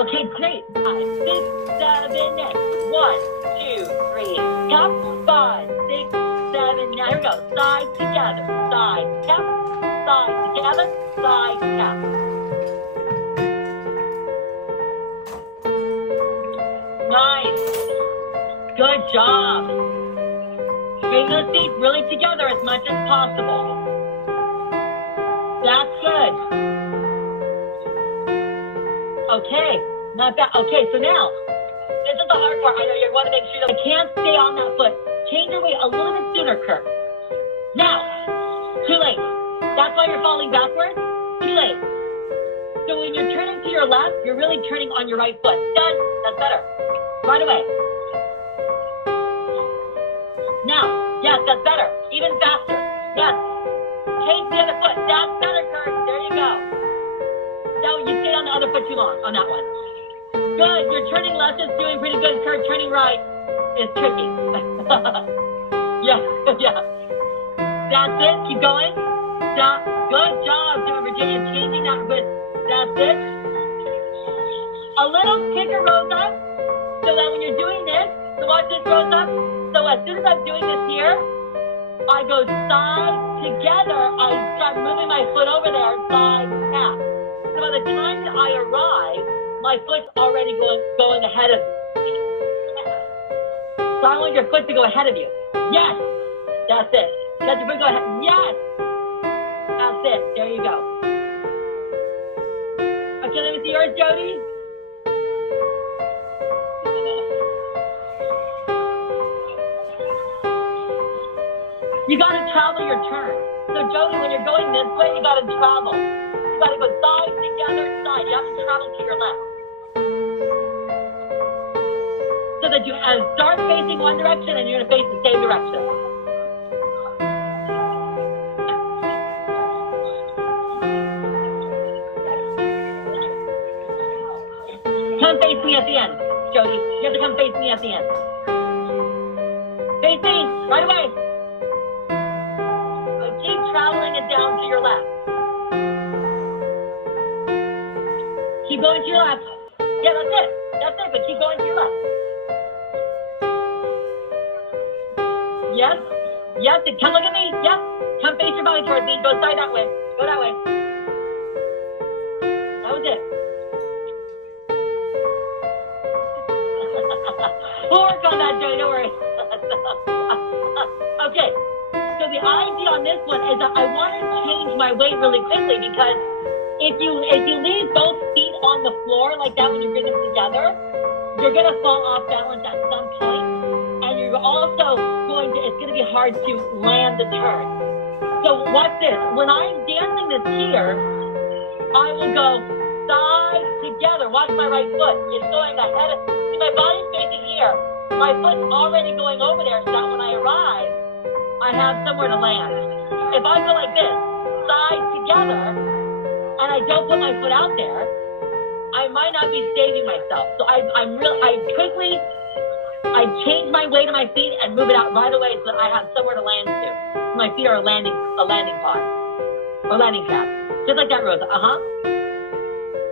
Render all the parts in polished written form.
Okay, great. 5, 6, 7, 8. 1, 2, 3. Tap. 5, 6, 7. Now here we go. Side together. Side tap. Side together. Side tap. Nice. Good job. Bring those feet really together as much as possible. That's good. Okay, not bad. Okay, so now, this is the hard part. I know you want to make sure that I can't stay on that foot. Change your weight a little bit sooner, Kurt. Now, too late. That's why you're falling backwards. Too late. So when you're turning to your left, you're really turning on your right foot. Done. That's better. Right away. Now, yes, that's better. Even faster. Yes. Change the other foot. That's better, Kurt. There you go. Now you stayed on the other foot too long on that one. Good. Your turning left is doing pretty good, Kurt. Turning right is tricky. yeah. That's it. Keep going. Stop. Good job, doing Virginia. Changing that wrist. That's it. A little kicker rose up so that when you're doing this, so watch this rose up. So as soon as I'm doing this here, I go side together. I start moving my foot over there, side tap. So by the time that I arrive, my foot's already going ahead of me. So I want your foot to go ahead of you. Yes, that's it. Let your foot go ahead. Yes, that's it. There you go. Okay, let me see yours, Jody. You got to travel your turn. So Jody, when you're going this way, you got to travel. You got to go side together, side. You have to travel to your left. So that you start facing one direction and you're going to face the same direction. Come face me at the end, Jody. You have to come face me at the end. Face me, right away. Keep traveling it down to your left. Keep going to your left. Yeah, that's it. That's it, but keep going to your left. Yes. Yes, come look at me. Yes. Come face your body towards me. Go side that way. Go that way. That was it. We'll work on that, Joey. Don't worry. Okay. So the idea on this one is that I want to change my weight really quickly because if you leave both feet on the floor like that when you bring them together, you're going to fall off balance at some point, and you're also it's going to be hard to land the turn. So watch this. When I'm dancing this here, I will go side together. Watch my right foot. It's going ahead of, see my body's facing here. My foot's already going over there so that when I arrive, I have somewhere to land. If I go like this, side together, and I I don't put my foot out there, I might not be saving myself. So I change my weight on my feet and move it out right away so that I have somewhere to land to. My feet are a landing pod or landing pad. Just like that, Rosa.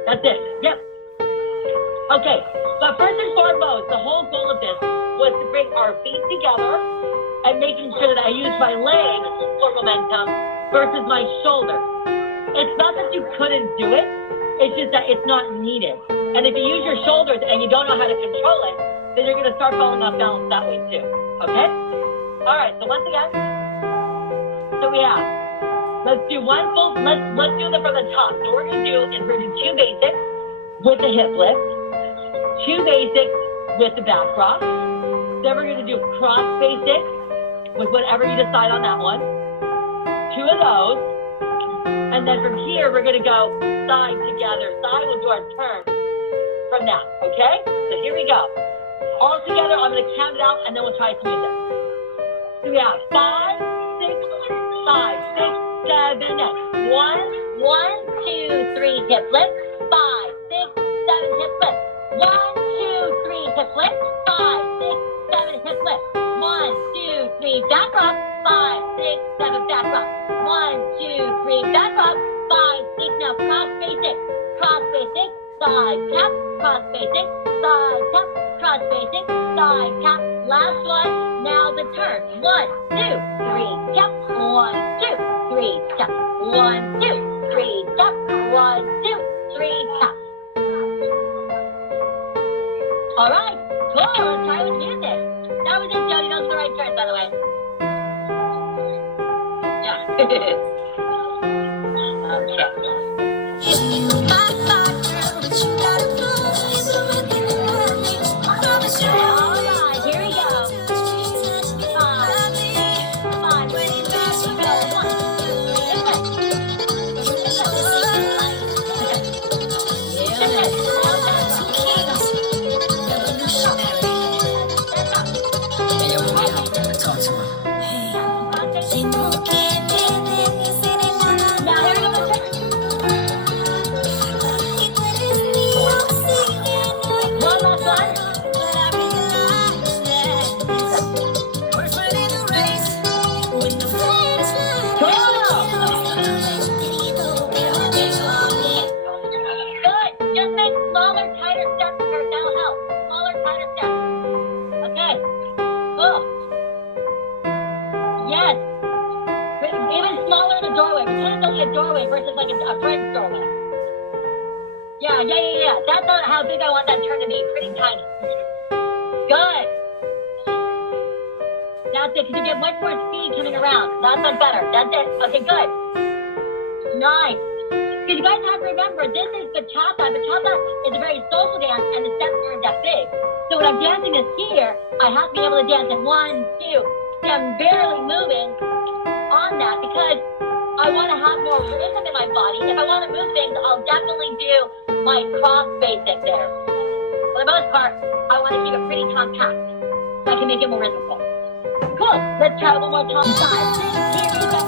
That's it. Yep. Okay. But first and foremost, the whole goal of this was to bring our feet together and making sure that I use my legs for momentum versus my shoulders. It's not that you couldn't do it. It's just that it's not needed. And if you use your shoulders and you don't know how to control it, then you're going to start falling off balance that way too. Okay? All right. So once again, we have, let's do one full, let's do them from the top. So what we're going to do is we're going to do 2 basics with the hip lift, 2 basics with the back rock. Then we're going to do cross basics with whatever you decide on that one. 2 of those. And then from here, we're going to go side together. Side will do our turn from that, okay? So here we go. All together, I'm going to count it out, and then we'll try some music. So we have 5, 6, 5, 6, 7, 8. 1, 1, 2, 3, hip lift. 5, 6, 7, hip lift. 1, 2, 3, hip lift. 5, 6, 7, hip lift. 1, 2, 3, back up. 5, 6, 7, back up. 1, 2, 3, back up. 5, 6, now cross basic. Cross basic, side tap, cross basic, side tap, cross basic, side tap. Last one, now the turn. 1, 2, 3, tap. 1, 2, 3, tap. 1, 2, 3, tap. 1, 2, 3, tap. All right, cool. Let's try with music. That was it, Jody. Those were the right turns, by the way. Yeah. Okay. Yeah. That's not how big I want that turn to be. Pretty tiny. Good. That's it, because you get much more speed coming around. That's not better. That's it. Okay, good. Nice. Because you guys have to remember, this is bachata. Bachata is a very social dance, and the steps aren't that big. So when I'm dancing this here, I have to be able to dance in 1, 2. See, I'm barely moving on that because I want to have more rhythm in my body. If I want to move things, I'll definitely do my cross basic there. For the most part, I want to keep it pretty compact so I can make it more rhythmical. Cool. Let's try one more time. 5, 6, here we go.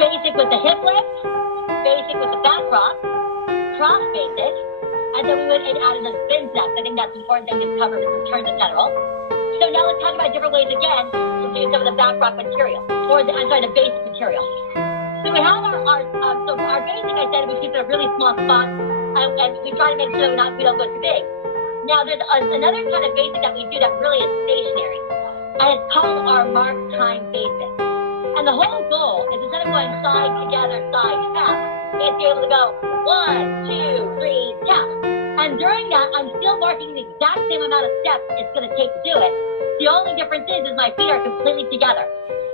Basic with the hip lift, basic with the back rock, cross basic, and then we went and added the spin steps. I think that's an important thing to cover with the turns in general. So now let's talk about different ways again to do some of the back rock material, or the basic material. So we have our basic, I said, we keep it a really small spot, and we try to make sure we don't go too big. Now there's another kind of basic that we do that really is stationary, and it's called our mark time basic. And the whole goal is instead of going side together, side tap, is to be able to go 1, 2, 3, tap. And during that, I'm still marking the exact same amount of steps it's going to take to do it. The only difference is my feet are completely together.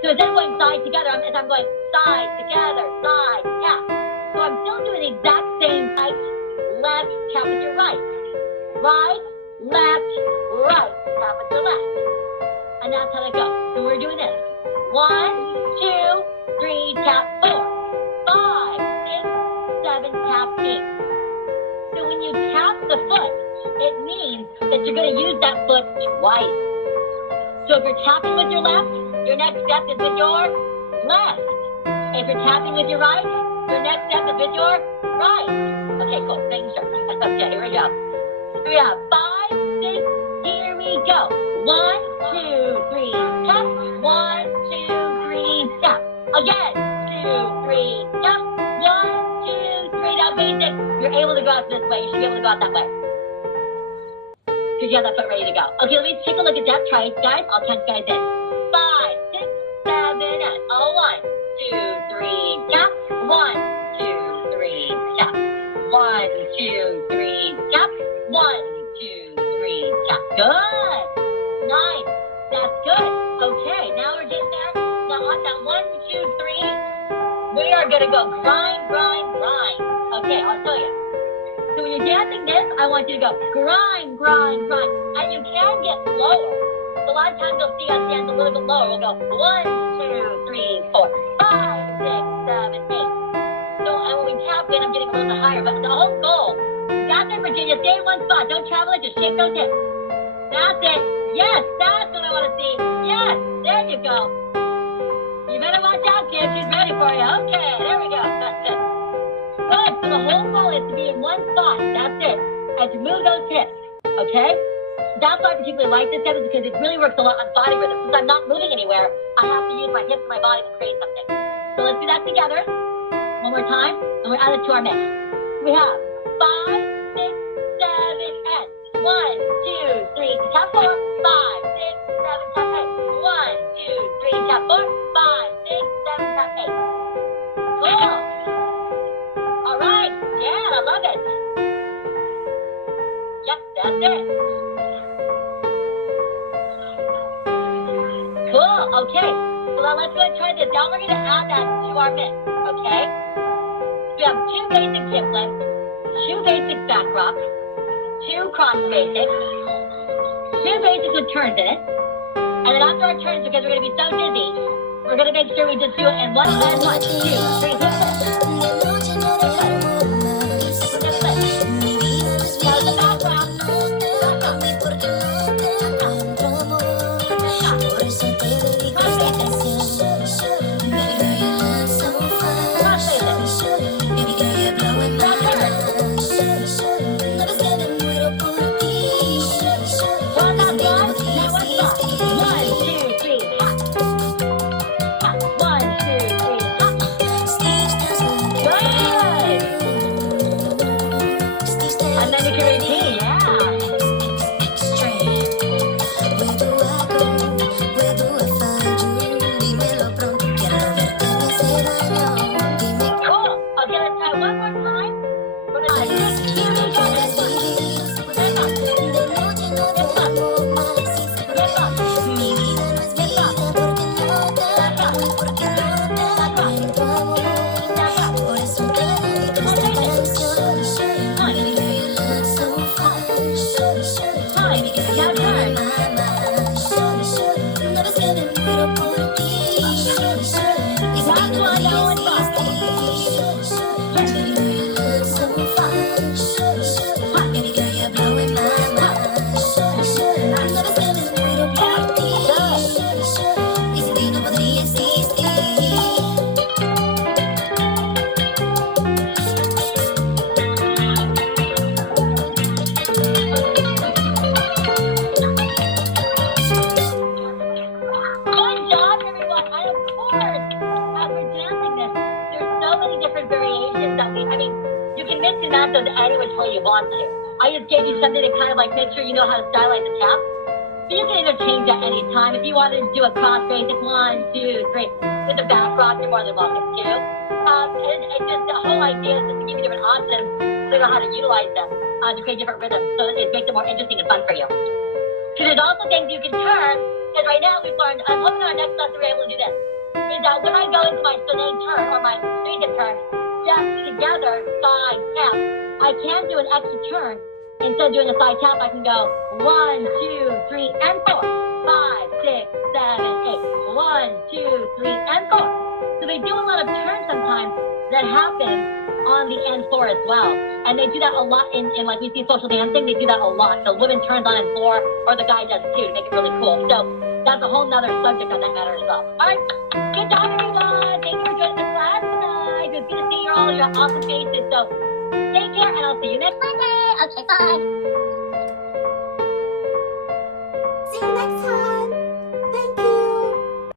So instead of going side together, as I'm going side, together, side, tap. So I'm still doing the exact same right, left, tap with your right. Right, left, right, tap with your left. And that's how it goes. So we're doing this. 1, 2, 3, tap 4. 5, 6, 7, tap 8. So when you tap the foot, it means that you're going to use that foot twice. So if you're tapping with your left, your next step is with your left. If you're tapping with your right, your next step is with your right. Okay, cool. Making sure. Okay, here we go. So we have 5, 6, here we go. 1, 2, 3, tap. 1, 2, 3, tap. Again. 2, 3, tap. 1, 2, 3. Now basic. You're able to go out this way. You should be able to go out that way. Because you have that foot ready to go. Okay, let me take a look at that. Try it, guys. I'll count you guys in. 5, 6, 7, and 1, 2, 3, tap. 1, 2, 3, tap. 1, 2, 3, tap. 1, 2, 3, tap. Good. Nice. That's good. Okay, now we're getting there. Now on that 1, 2, 3, we are gonna go grind, grind, grind. Okay, I'll tell you. So when you're dancing this, I want you to go grind, grind, grind. And you can get lower. So a lot of times you'll see us dance a little bit lower. We'll go 1, 2, 3, 4, 5, 6, 7, 8. So and when we tap in, I'm getting a little bit higher. But the whole goal, that's it, Virginia. Stay in one spot. Don't travel it. Just shake those hips. That's it. Yes, that's what I want to see. Yes, there you go. You better watch out, kids. She's ready for you. Okay, there we go. That's it. Good. So the whole goal is to be in one spot. That's it. And to move those hips. Okay? That's why I particularly like this step is because it really works a lot on body rhythm. Since I'm not moving anywhere, I have to use my hips and my body to create something. So let's do that together. One more time. And we'll add it to our mix. We have 5, 6, 7, and 1, 2, 3, tap 4, 5, 6, 7, tap 8. 1, 2, 3, tap 4, 5, 6, 7, tap 8. Cool. All right. Yeah, I love it. Yep, that's it. Cool. Okay. So now let's go and try this. Now we're going to add that to our mix. Okay? So we have 2 basic hip lifts, 2 basic back rocks, 2 cross basics, 2 basics with turns in it. And then after our turns, because we're going to be so dizzy, we're going to make sure we just do it in 1, 1, 2, 3, 4. I just gave you something to kind of like make sure you know how to stylize the tap. So you can interchange at any time. If you wanted to do a cross basic 1, 2, 3. with a backdrop, you're more than welcome to. And just the whole idea is just to give you different options so you know how to utilize them to create different rhythms so that it makes it more interesting and fun for you. So there's also things you can turn, because right now we've learned, I'm hoping our next lesson we're able to do this, is that when I go into my Soné turn or my Street turn, steps together, side tap, I can do an extra turn. Instead of doing a side tap, I can go 1, 2, 3, and 4, 5, 6, 7, 8, 1, 2, 3, and 4. So they do a lot of turns sometimes that happen on the N4 as well. And they do that a lot in like we see social dancing, they do that a lot. So women turns on N4 or the guy does too to make it really cool. So that's a whole nother subject on that matter as well. All right, good job everyone. Thank you for joining the class tonight. It's good to see all your awesome faces. So take care and I'll see you next Monday. Okay, bye. See you next time.